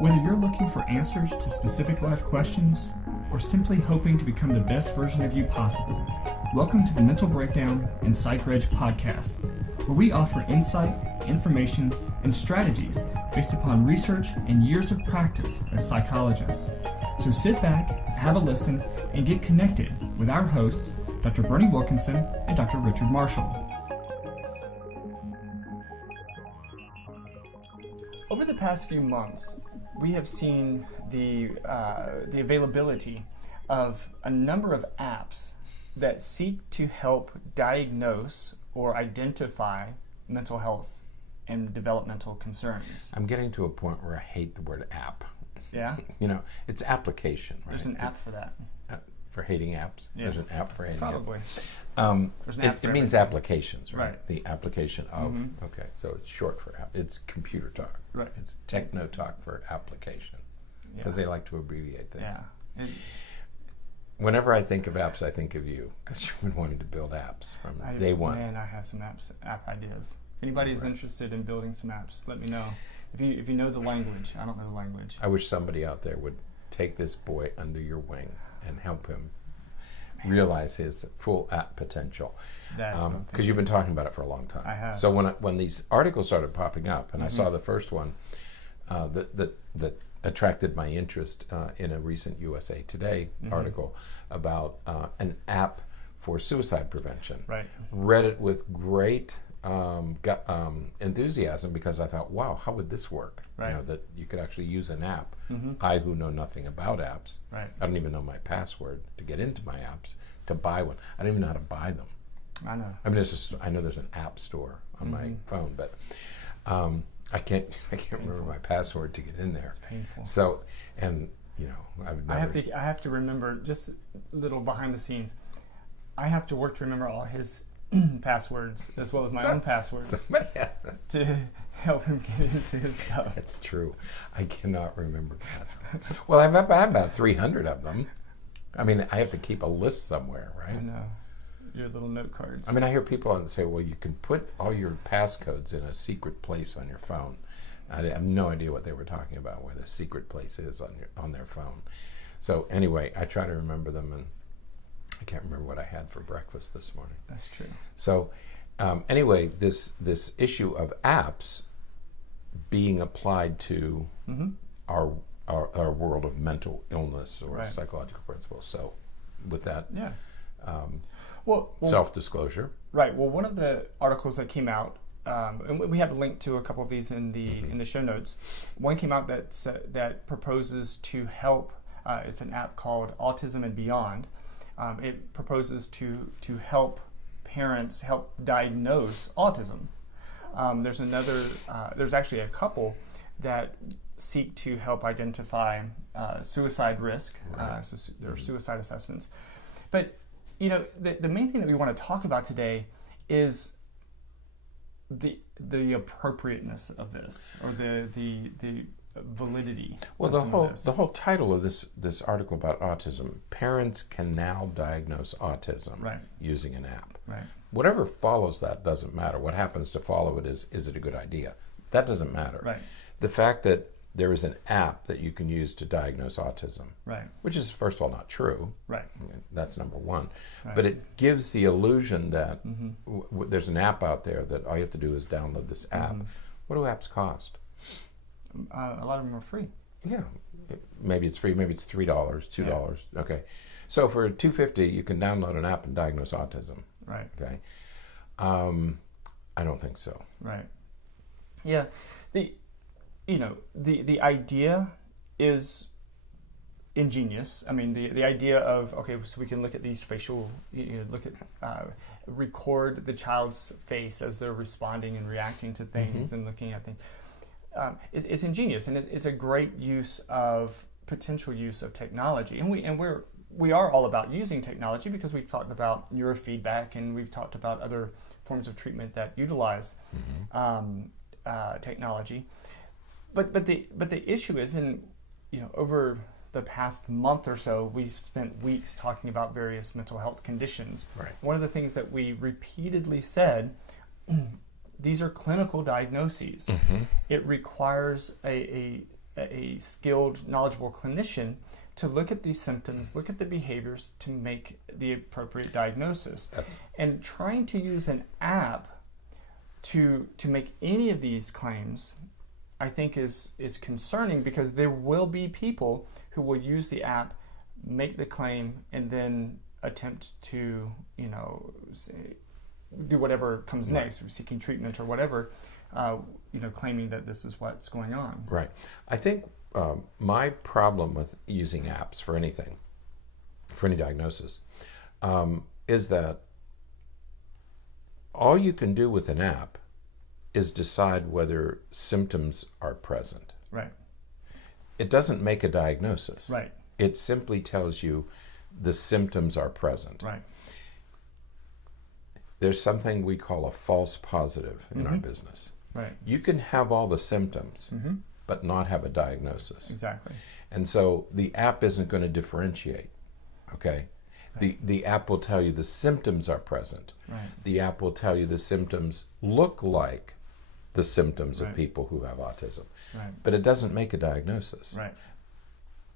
Whether you're looking for answers to specific life questions or simply hoping to become the best version of you possible, welcome to the Mental Breakdown and Psychreg podcast, where we offer insight, information, and strategies based upon research and years of practice as psychologists. So sit back, have a listen, and get connected with our hosts, Dr. Berney and Dr. Richard Marshall. Over the past few months, we have seen the availability of a number of apps that seek to help diagnose or identify mental health and developmental concerns. I'm getting to a point where I hate the word app. Yeah? You know, it's application, right? There's an app for that. For hating apps? Yeah. There's an app for hating Probably. apps. There's an app It for means everything. applications, right? Right. The application of, okay, so it's short for app. It's computer talk. Right. It's techno talk for application. Because they like to abbreviate things. Yeah. Whenever I think of apps, I think of you, because you've been wanting to build apps from day one. Man, I have some app ideas. If anybody's interested in building some apps, let me know. If you know the language, I don't know the language. I wish somebody out there would take this boy under your wing and help him realize his full app potential. Because you've been talking about it for a long time. I have. So when these articles started popping up, and I saw the first one that attracted my interest in a recent USA Today article about an app for suicide prevention. Right. Read it with great enthusiasm because I thought, wow, how would this work? Right. You know, that you could actually use an app. I, who know nothing about apps, Right. I don't even know my password to get into my apps to buy one. I don't even know how to buy them. I know. I mean, I know there's an app store on my phone, but I can't remember my password to get in there. It's painful. So, and you know, I have to remember, just a little behind the scenes. I have to work to remember all his passwords as well as my own passwords to help him get into his stuff. That's true. I cannot remember passwords. Well, I have about 300 of them. I mean, I have to keep a list somewhere, right? I know. Your little note cards. I mean, I hear people say, well, you can put all your passcodes in a secret place on your phone. I have no idea what they were talking about, where the secret place is on their phone. So anyway, I try to remember them, and I can't remember what I had for breakfast this morning. That's true. So anyway, this issue of apps being applied to our world of mental illness or psychological principles. So with that, well, self-disclosure. Right. Well, one of the articles that came out, and we have a link to a couple of these in the show notes. One came out that proposes to help. It's an app called Autism and Beyond. It proposes to help parents help diagnose autism. There's actually a couple that seek to help identify suicide risk. So there are suicide assessments. But you know, the main thing that we want to talk about today is the appropriateness of this, or the validity. Well, the whole title of this article about autism: parents can now diagnose autism using an app. Right. Whatever follows that doesn't matter. What happens to follow it is it a good idea? That doesn't matter. Right. The fact that there is an app that you can use to diagnose autism, which is, first of all, not true. Right. I mean, that's number one. Right. But it gives the illusion that there's an app out there that all you have to do is download this app. What do apps cost? A lot of them are free. Yeah. Maybe it's free. Maybe it's $3, $2. Yeah. Okay. So for $2.50, you can download an app and diagnose autism. Right. Okay. I don't think so. Right. Yeah. The idea is ingenious. I mean, the idea of, okay, so we can look at these facial, record the child's face as they're responding and reacting to things and looking at things. It's ingenious, and it's a great potential use of technology. And we are all about using technology because we've talked about neurofeedback, and we've talked about other forms of treatment that utilize technology. But the issue is, over the past month or so, we've spent weeks talking about various mental health conditions. Right. One of the things that we repeatedly said, these are clinical diagnoses. Mm-hmm. It requires a a skilled, knowledgeable clinician to look at these symptoms, look at the behaviors to make the appropriate diagnosis. And trying to use an app to make any of these claims, I think is concerning, because there will be people who will use the app, make the claim, and then attempt to, do whatever comes next, seeking treatment or whatever, claiming that this is what's going on. Right. I think my problem with using apps for anything, for any diagnosis, is that all you can do with an app is decide whether symptoms are present. Right. It doesn't make a diagnosis. Right. It simply tells you the symptoms are present. Right. There's something we call a false positive in our business. Right. You can have all the symptoms, but not have a diagnosis. Exactly. And so the app isn't going to differentiate. Okay. Right. The app will tell you the symptoms are present. Right. The app will tell you the symptoms look like the symptoms of people who have autism. Right. But it doesn't make a diagnosis. Right.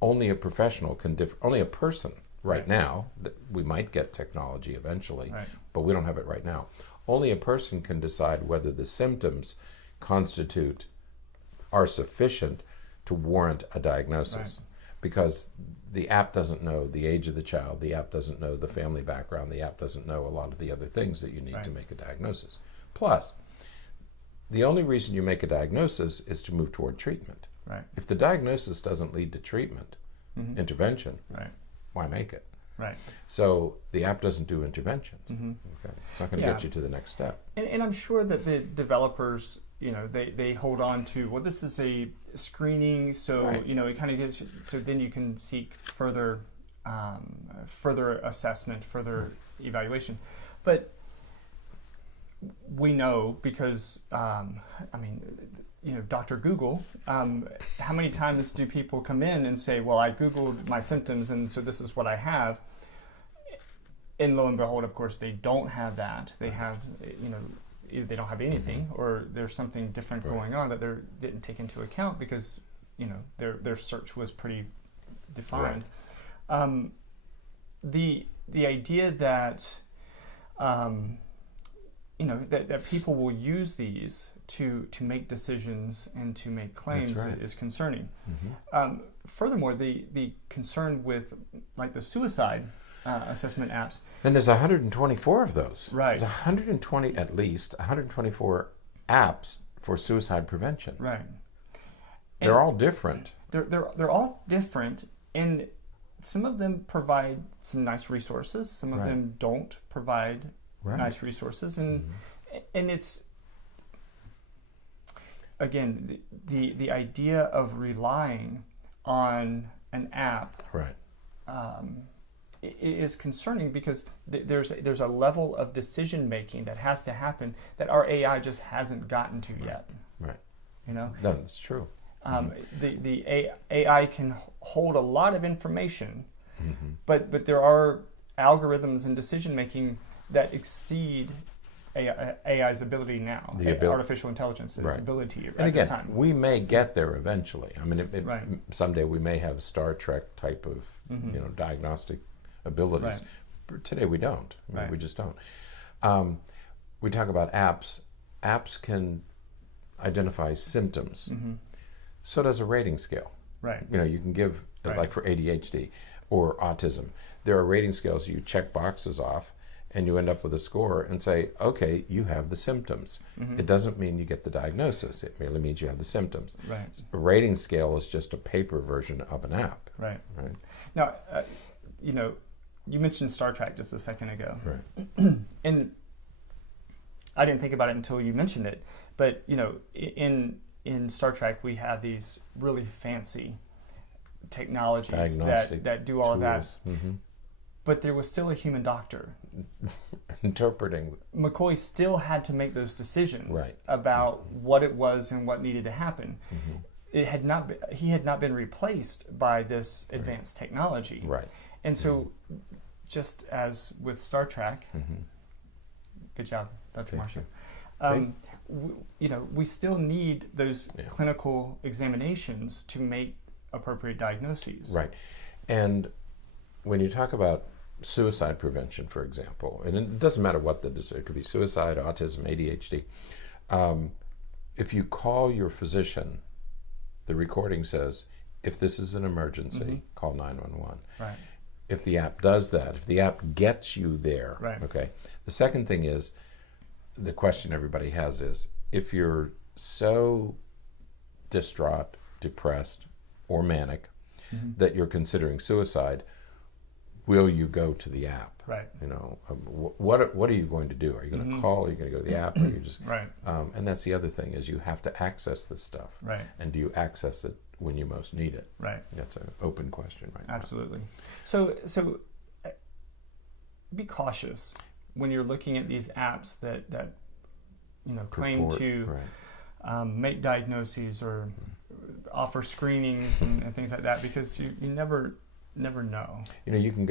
Only a professional can only a person right now, we might get technology eventually, but we don't have it right now. Only a person can decide whether the symptoms are sufficient to warrant a diagnosis. Because the app doesn't know the age of the child, the app doesn't know the family background, the app doesn't know a lot of the other things that you need to make a diagnosis. Plus, the only reason you make a diagnosis is to move toward treatment. Right. If the diagnosis doesn't lead to treatment, intervention, why make it? Right. So the app doesn't do interventions. Okay. It's not going to get you to the next step. And I'm sure that the developers, they hold on to, well, this is a screening, so it kind of gets, so then you can seek further assessment, further evaluation. But we know, because Dr. Google, how many times do people come in and say, well, I Googled my symptoms and so this is what I have? And lo and behold, of course, they don't have that. They have, either they don't have anything or there's something different going on that they didn't take into account because, their search was pretty defined. The idea that, that people will use these to make decisions and to make claims is concerning. Furthermore, the concern with like the suicide assessment apps. And there's 124 of those. Right. There's 124 apps for suicide prevention. Right. They're all different. They're all different, and some of them provide some nice resources. Some of them don't provide nice resources, and it's, again, the idea of relying on an app is concerning, because there's a level of decision making that has to happen that our AI just hasn't gotten to yet. Right. No, that's true. The AI can hold a lot of information, but there are algorithms and decision making that exceed AI's ability now, artificial intelligence's ability at and again, this time. We may get there eventually. I mean, someday we may have Star Trek type of diagnostic abilities. But today we don't. We just don't. We talk about apps. Apps can identify symptoms. So does a rating scale. Right. You can give, like for ADHD or autism, there are rating scales. You check boxes off, and you end up with a score and say, okay, you have the symptoms. It doesn't mean you get the diagnosis. It merely means you have the symptoms. Right. A rating scale is just a paper version of an app. Right. Now, you mentioned Star Trek just a second ago. Right. And I didn't think about it until you mentioned it. But, in Star Trek, we have these really fancy technologies that do all of that. But there was still a human doctor interpreting. McCoy still had to make those decisions about what it was and what needed to happen. He had not been replaced by this advanced technology. Right. And so, just as with Star Trek, good job, Dr. Marshall. we still need those clinical examinations to make appropriate diagnoses. Right. And when you talk about suicide prevention, for example, and it doesn't matter what the disorder, it could be suicide, autism, ADHD. If you call your physician, the recording says, if this is an emergency, call 911. Right. If the app does that, if the app gets you there, right. Okay. The second thing is, the question everybody has is, if you're so distraught, depressed, or manic that you're considering suicide, will you go to the app? Right. What are you going to do? Are you going to call? Are you going to go to the app? Or are you just right? And that's the other thing, is you have to access this stuff. Right. And do you access it when you most need it? Right. That's an open question right Absolutely. So be cautious when you're looking at these apps that claim to make diagnoses or offer screenings and things like that, because you never know. You can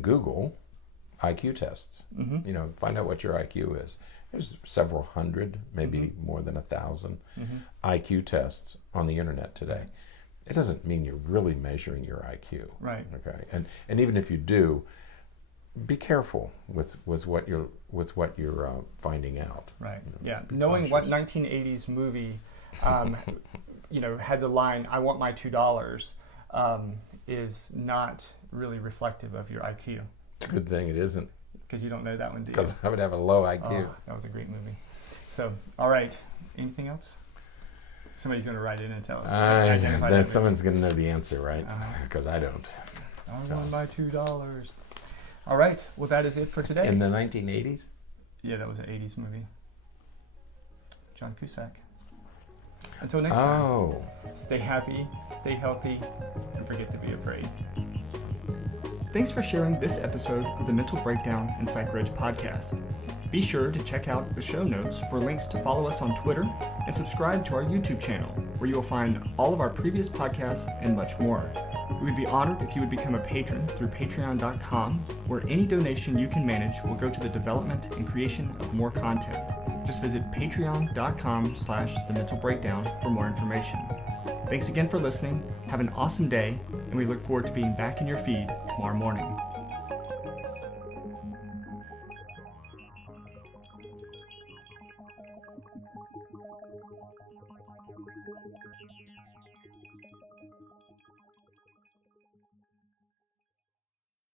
Google IQ tests. Find out what your IQ is. There's several hundred, maybe more than 1,000 IQ tests on the internet today. It doesn't mean you're really measuring your IQ. Right. Okay. And even if you do, be careful with what you're finding out. Right. Yeah. Knowing what 1980s movie had the line, "I want my $2," is not really reflective of your IQ. It's a good thing it isn't. Because you don't know that one, do you? Because I would have a low IQ. Oh, that was a great movie. So, all right. Anything else? Somebody's going to write in and tell us. Someone's going to know the answer, right? Because I don't. I want my $2. All right. Well, that is it for today. In the 1980s? Yeah, that was an 80s movie. John Cusack. Until next time. Stay happy, stay healthy, and forget to be afraid. Thanks for sharing this episode of the Mental Breakdown and Psychreg podcast. Be sure to check out the show notes for links to follow us on Twitter and subscribe to our YouTube channel, where you will find all of our previous podcasts and much more. We would be honored if you would become a patron through patreon.com, where any donation you can manage will go to the development and creation of more content. Just visit patreon.com/thementalbreakdown for more information. Thanks again for listening. Have an awesome day, and we look forward to being back in your feed tomorrow morning.